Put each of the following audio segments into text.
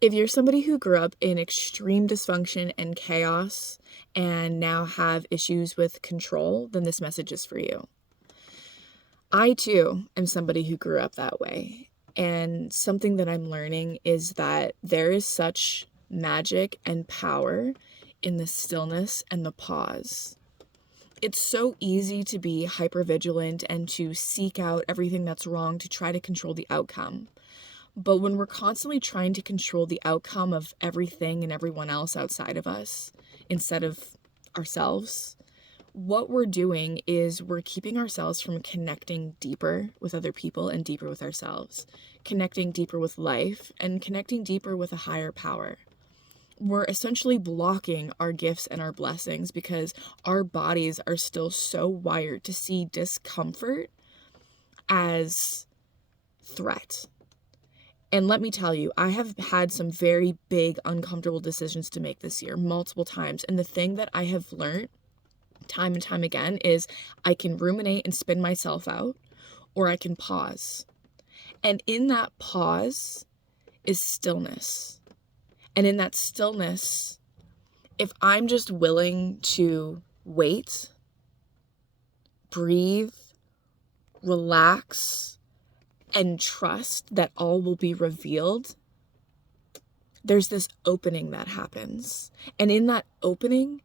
If you're somebody who grew up in extreme dysfunction and chaos and now have issues with control, then this message is for you. I too am somebody who grew up that way. And something that I'm learning is that there is such magic and power in the stillness and the pause. It's so easy to be hypervigilant and to seek out everything that's wrong to try to control the outcome. But when we're constantly trying to control the outcome of everything and everyone else outside of us instead of ourselves, what we're doing is we're keeping ourselves from connecting deeper with other people and deeper with ourselves, connecting deeper with life and connecting deeper with a higher power. We're essentially blocking our gifts and our blessings because our bodies are still so wired to see discomfort as threat. And let me tell you, I have had some very big, uncomfortable decisions to make this year, multiple times. And the thing that I have learned time and time again is I can ruminate and spin myself out, or I can pause. And in that pause is stillness. And in that stillness, if I'm just willing to wait, breathe, relax, and trust that all will be revealed, there's this opening that happens. And in that opening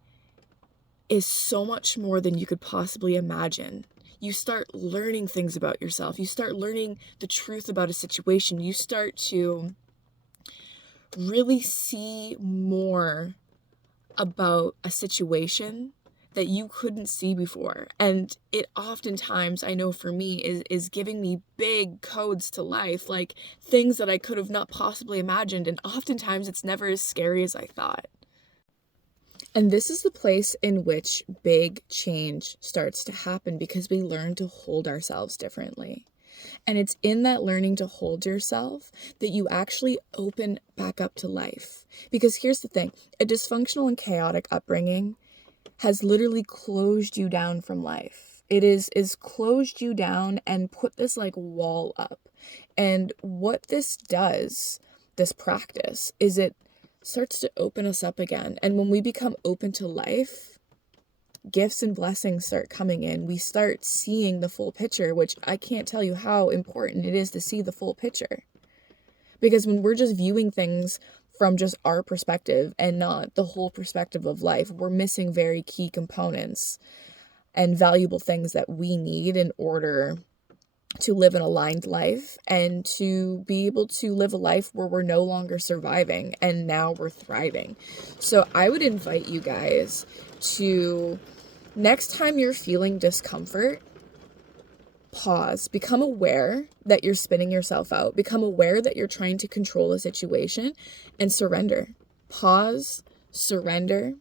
is so much more than you could possibly imagine. You start learning things about yourself. You start learning the truth about a situation. You start to really see more about a situation that you couldn't see before. And it oftentimes, I know for me, is giving me big codes to life, like things that I could have not possibly imagined. And oftentimes it's never as scary as I thought. And this is the place in which big change starts to happen because we learn to hold ourselves differently. And it's in that learning to hold yourself that you actually open back up to life. Because here's the thing, a dysfunctional and chaotic upbringing has literally closed you down from life. It is closed you down and put this like wall up. And what this does, this practice, is it starts to open us up again. And when we become open to life, gifts and blessings start coming in. We start seeing the full picture, which I can't tell you how important it is to see the full picture. Because when we're just viewing things from just our perspective and not the whole perspective of life, we're missing very key components and valuable things that we need in order to live an aligned life and to be able to live a life where we're no longer surviving and now we're thriving. So I would invite you guys to, next time you're feeling discomfort, pause, become aware that you're spinning yourself out, become aware that you're trying to control a situation, and surrender. Pause, surrender,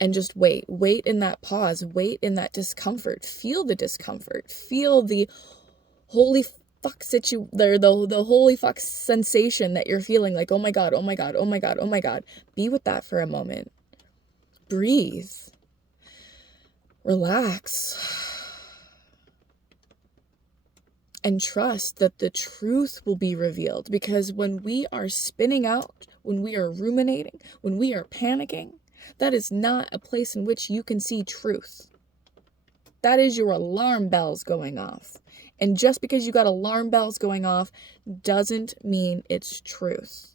and just wait. Wait in that pause, wait in that discomfort. Feel the discomfort. Feel the holy fuck the holy fuck sensation that you're feeling, like, oh my God, oh my God, oh my God, oh my God. Be with that for a moment. Breathe. Relax. And trust that the truth will be revealed. Because when we are spinning out, when we are ruminating, when we are panicking, that is not a place in which you can see truth. That is your alarm bells going off. And just because you got alarm bells going off doesn't mean it's truth.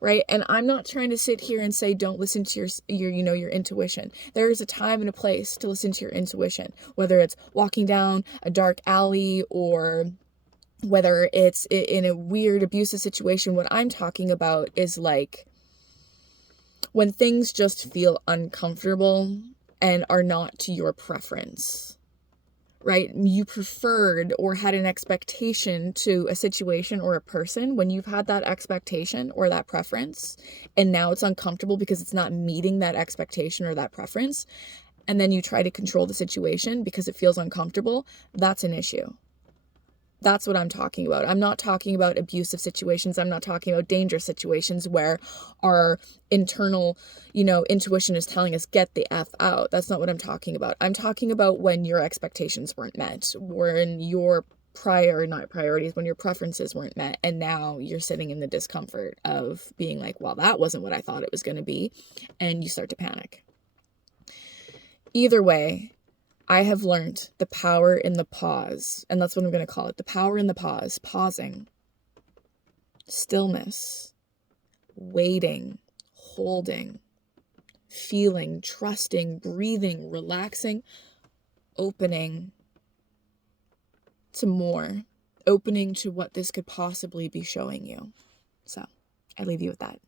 Right? And I'm not trying to sit here and say don't listen to your intuition. There is a time and a place to listen to your intuition, whether it's walking down a dark alley or whether it's in a weird abusive situation. What I'm talking about is like when things just feel uncomfortable and are not to your preference. Right? You preferred or had an expectation to a situation or a person. When you've had that expectation or that preference, and now it's uncomfortable because it's not meeting that expectation or that preference, and then you try to control the situation because it feels uncomfortable, that's an issue. That's what I'm talking about. I'm not talking about abusive situations. I'm not talking about dangerous situations where our internal, intuition is telling us, get the F out. That's not what I'm talking about. I'm talking about when your expectations weren't met, when your not priorities, when your preferences weren't met, and now you're sitting in the discomfort of being like, well, that wasn't what I thought it was going to be, and you start to panic. Either way, I have learned the power in the pause, and that's what I'm going to call it, the power in the pause, pausing, stillness, waiting, holding, feeling, trusting, breathing, relaxing, opening to more, opening to what this could possibly be showing you. So I leave you with that.